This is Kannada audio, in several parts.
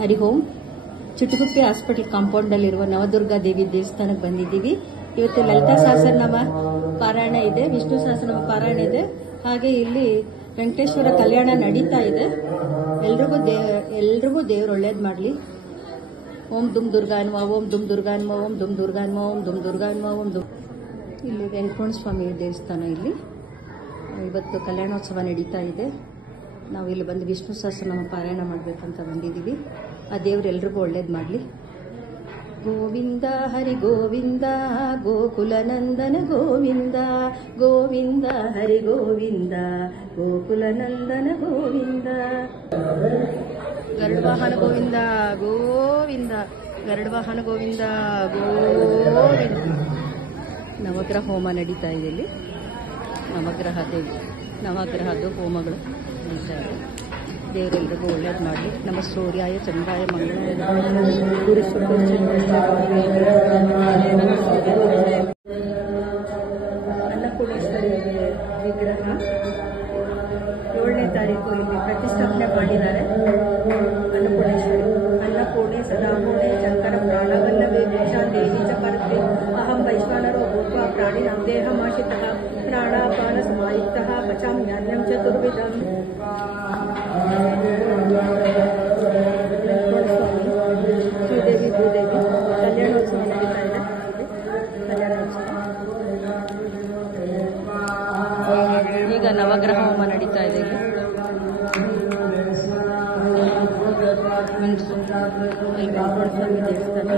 ಹರಿ ಓಂ. ಚಿಟಗುಪ್ಪೆ ಹಾಸ್ಪಿಟಲ್ ಕಾಂಪೌಂಡಲ್ಲಿರುವ ನವದುರ್ಗಾ ದೇವಿ ದೇವಸ್ಥಾನಕ್ಕೆ ಬಂದಿದ್ದೀವಿ. ಇವತ್ತು ಲಲಿತಾ ಸಹಸ್ರನಾಮ ಪಾರಾಯಣ ಇದೆ, ವಿಷ್ಣು ಸಹಸ್ರನಾಮ ಪಾರಾಯಣ ಇದೆ, ಹಾಗೆ ಇಲ್ಲಿ ವೆಂಕಟೇಶ್ವರ ಕಲ್ಯಾಣ ನಡೀತಾ ಇದೆ. ಎಲ್ರಿಗೂ ದೇವರು ಒಳ್ಳೇದು ಮಾಡಲಿ. ಓಂ ದುಮ್ ದುರ್ಗಾನ್ಮ, ಓಂ ದುಮ್ ದುರ್ಗಾನ್ಮ, ಓಂ ದುಮ್ ದುರ್ಗಾನ್ಮ, ಓಂ ದುಮ್ ದುರ್ಗಾನ್ಮ, ಓಂ ದುಮ್. ಇಲ್ಲಿ ವೆಂಕಟರಮಣ ಸ್ವಾಮಿ ದೇವಸ್ಥಾನ. ಇಲ್ಲಿ ಇವತ್ತು ಕಲ್ಯಾಣೋತ್ಸವ ನಡೀತಾ ಇದೆ. ನಾವು ಇಲ್ಲಿ ಬಂದು ವಿಷ್ಣು ಸಹಸ್ರನಾಮ ಪಾರಾಯಣ ಮಾಡಬೇಕಂತ ಬಂದಿದ್ದೀವಿ. ಆ ದೇವ್ರು ಎಲ್ರಿಗೂ ಒಳ್ಳೇದು ಮಾಡಲಿ. ಗೋವಿಂದ ಹರಿ ಗೋವಿಂದ, ಗೋಕುಲ ನಂದನ ಗೋವಿಂದ, ಗೋವಿಂದ ಹರಿ ಗೋವಿಂದ, ಗೋಕುಲ ನಂದನ ಗೋವಿಂದ. ಗರುಡವಾಹನ ಗೋವಿಂದ ಗೋವಿಂದ, ಗರುಡವಾಹನ ಗೋವಿಂದ ಗೋವಿಂದ. ನವಗ್ರಹ ಹೋಮ ನಡೀತಾ ಇದೆ ಇಲ್ಲಿ. ನವಗ್ರಹದ ಹೋಮಗಳು ನಡೀತಾ ಇದೆ. ದೇವರೆಲ್ಲರಿಗೂ ಒಳ್ಳೇದು ಮಾಡಲಿ. ನಮ್ಮ ಸೂರ್ಯಾಯ ಚಂದ್ರಾಯ ಮಂಗಳಾಯ ಅನ್ನಪೂರ್ಣೇಶ್ವರಿ ವಿಗ್ರಹ 7ನೇ ತಾರೀಕು ಇಲ್ಲಿ ಪ್ರತಿಷ್ಠಾಪನೆ ಮಾಡಿದ್ದಾರೆ. ಅನ್ನಪೂರ್ಣೇಶ್ವರಿ ಅನ್ನಪೂರ್ಣೆ ಸದಾಪೂರ್ಣೆ ಶಂಕರ ಪ್ರಾಣವಲ್ಲವೇ ದೇಶಾಂದೇಹಿ ಚ ಪರತ್ವೆ ಅಹಂ ವೈಶ್ವಾನರೋ ಭೂತ್ವಾ ಪ್ರಾಣಿನಾಂ ದೇಹಮಾಶ್ರಿತಃ ಪ್ರಾಣಾಪಾನ ಸಮಾಯುಕ್ತಃ ಪಚಾಮ್ಯಾನ್ಯಂ ಚತುರ್ವಿಧಂ. ಶ್ರೀದೇವಿ ಭೂದೇವಿ ಕಲ್ಯಾಣೋತ್ಸವ ನಡೀತಾ ಇದೆ. ಕಲ್ಯಾಣೋತ್ಸವ ಈಗ ನವಗ್ರಹ ಹೋಮ ನಡೀತಾ ಇದೆ. ಇಲ್ಲಿ ವೆಂಕಟೇಶ್ವರ ದೇವಸ್ಥಾನ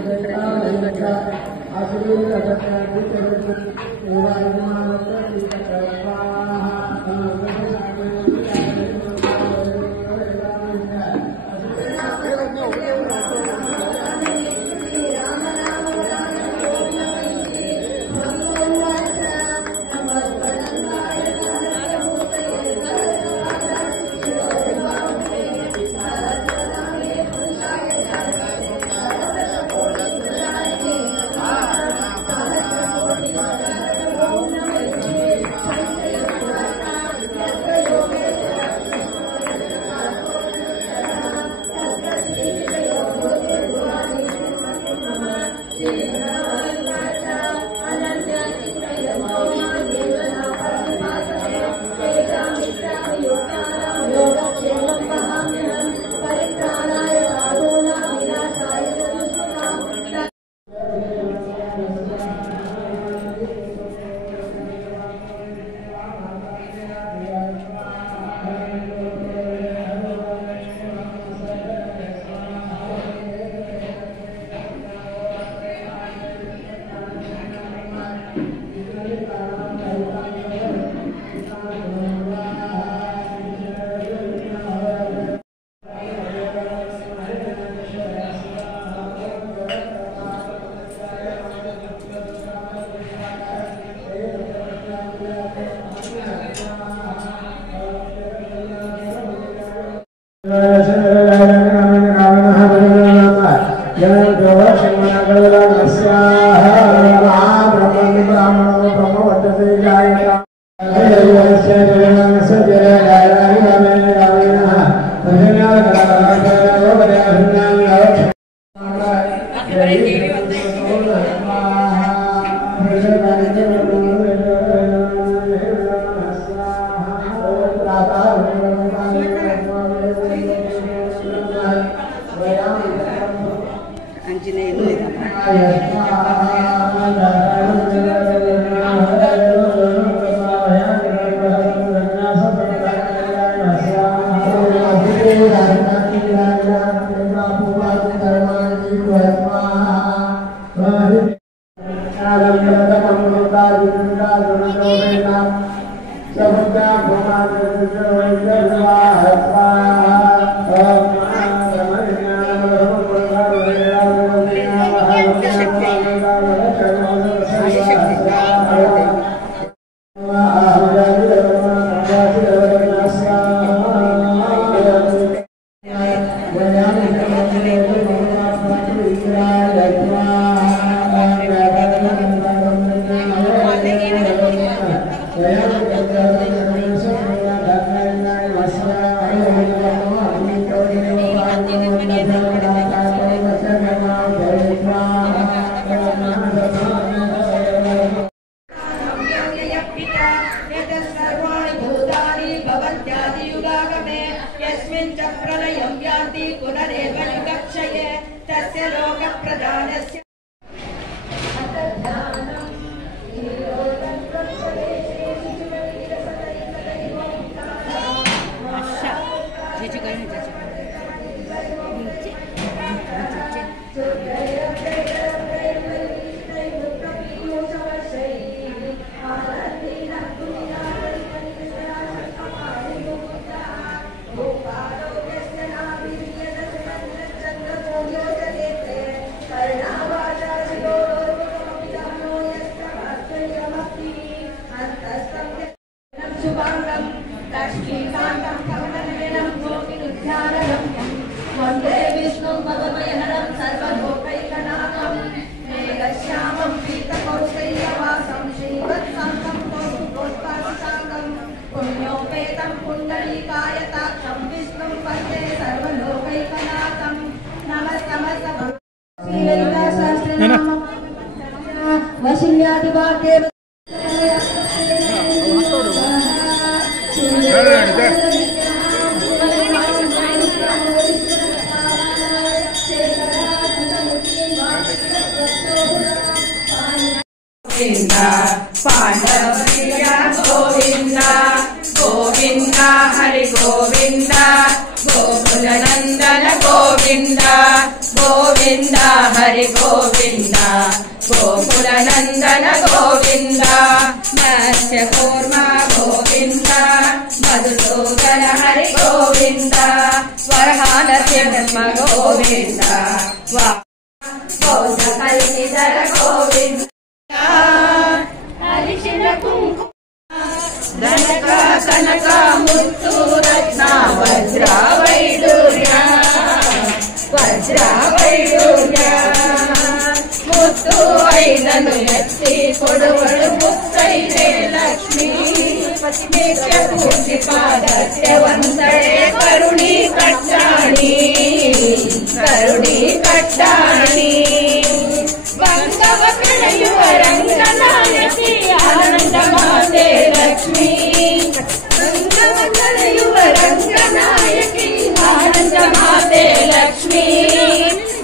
ಪಾಂಡವರಿಯ ಗೋವಿಂದ ಗೋವಿಂದ ಹರಿ ಗೋವಿಂದ ಗೋಕುಲ ನಂದನ ಗೋವಿಂದ ಗೋವಿಂದ ಹರಿ ಗೋವಿಂದ ಗೋಕುಲ ನಂದನ ಗೋವಿಂದ ಮತ್ಸ್ಯ ಕೂರ್ಮ ಗೋವಿಂದ ಮಧುಸೂದನ ಹರಿ ಗೋವಿಂದ ವರಹಾಲಸ್ಯ ಬ್ರಹ್ಮ ಗೋವಿಂದ ಕೌಶ ಕಲ್ಪಿತರ ಗೋವಿಂದ ಅರಿಶಿನ ಕುಂಕುಮ ಧನಕ ಕನಕ ಮುತ್ತು ರತ್ನ ವಜ್ರ ವೈಡೂರ್ಯ ಮುತ್ತು ಐದನು ಎತ್ತಿ ಕೊಡುವಳು ಮುತ್ತೈದೆ ಲಕ್ಷ್ಮೀ ನಿತ್ಯ ಪೂಜಿ ಪಾದತ್ಯವಂತಳೆ ಕರುಣಿ ಕಟ್ಟಾಣಿ ಬಂಧವ ಕಳೆಯುವ ರಂಗನಾಯಕಿ ಆನಂದ ಮಾತೆ ಲಕ್ಷ್ಮೀ ಬಂಧವ ಕಳೆಯುವ ರಂಗನಾಯಕಿ ಆನಂದ ಮಾತೆ ಲಕ್ಷ್ಮೀ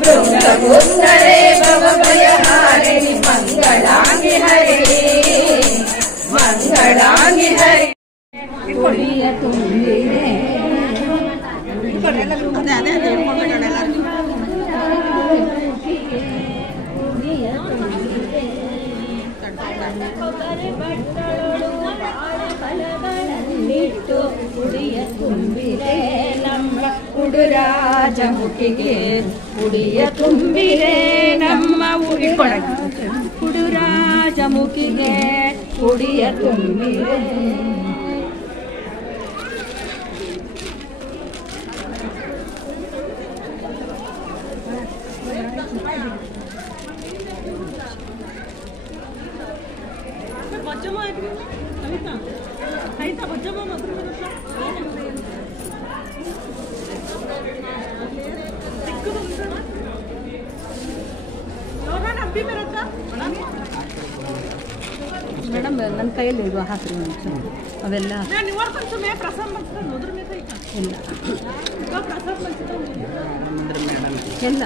ಬೃಂದಗುಂದರೆ ಭವಭಯಹಾರಿಣಿ ಮಂಗಳಾಂಗಿ ಹರಿ ಕುಡಿಯ ತುಂಬಿದೆ ಕುಡಿಯ ತುಂಬಿರೆ ನಮ್ಮ ಉಡುರಾಜ ಮುಖಿಗೆ ಕುಡಿಯ ತುಂಬಿರೆ ನಮ್ಮ ಉಡುರಾಜ ಮುಖಿಗೆ ಕುಡಿಯ ತುಂಬಿರೆ ಮೇಡಮ್ ನನ್ನ ಕೈಯಲ್ಲಿ ಇಡುವ ಹಾಕ್ರಿ ಒಂಚೂರು ಅವೆಲ್ಲ ಇಲ್ಲ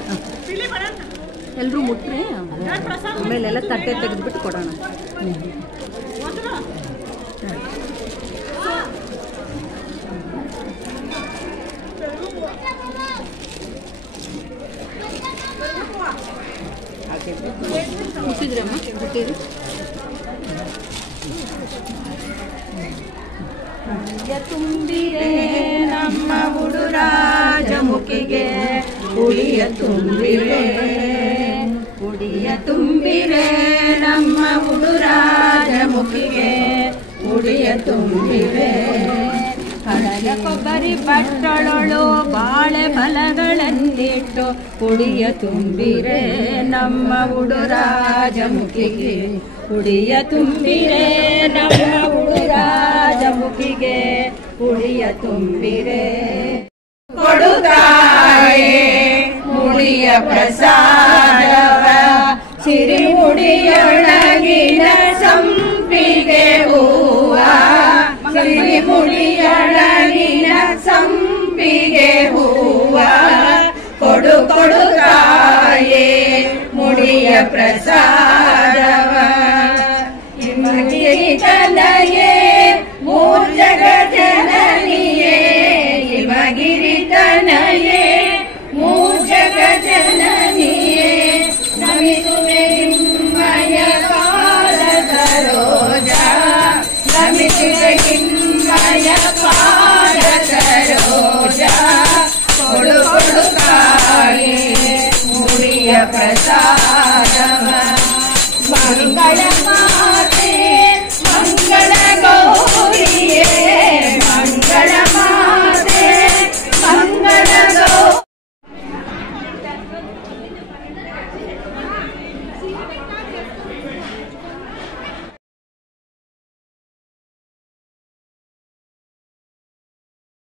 ಎಲ್ಲರೂ ಮುಟ್ರೆ ಆಮೇಲೆಲ್ಲ ತಟ್ಟೆ ತೆಗೆದುಬಿಟ್ಟು ಕೊಡೋಣ. ಮುಟ್ಟಿದ್ರಮ್ಮ ಮುಟ್ಟಿರಿ. ತುಂಬಿರೆ ನಮ್ಮ ಉಡುರಾಜ ಮುಖಿಗೆ ಕುಡಿಯ ತುಂಬಿರೆ ಕುಡಿಯ ತುಂಬಿರೆ ನಮ್ಮ ಉಡುರಾಜ ಮುಖಿಗೆ ಕುಡಿಯ ತುಂಬಿರೆ ಕಡಲ ಕೊಬ್ಬರಿ ಬಟ್ಟಳೊಳು ಬಾಳೆ ಫಲಗಳನ್ನಿಟ್ಟು ಕುಡಿಯ ತುಂಬಿರೆ ನಮ್ಮ ಉಡುರಾಜ ಮುಖಿಗೆ ಕುಡಿಯ ತುಂಬಿರೆ ನಮ್ಮ ಉಡುರಾಜ ಮುಖಿಗೆ ಕುಡಿಯ ತುಂಬಿರೆ ಕೊಡುತ್ತಾಯೇ ಮುಡಿಯ ಪ್ರಸಾದವ ಸಿರಿ ಮುಡಿಯೊಳಗಿನ ಸಂಪಿಗೆ ಹೂವ ಸಿರಿ ಮುಡಿಯೊಳಗಿನ ಸಂಪಿಗೆ ಹೂವ ಕೊಡುತ್ತಾಯೇ ಮುಡಿಯ ಪ್ರಸಾದ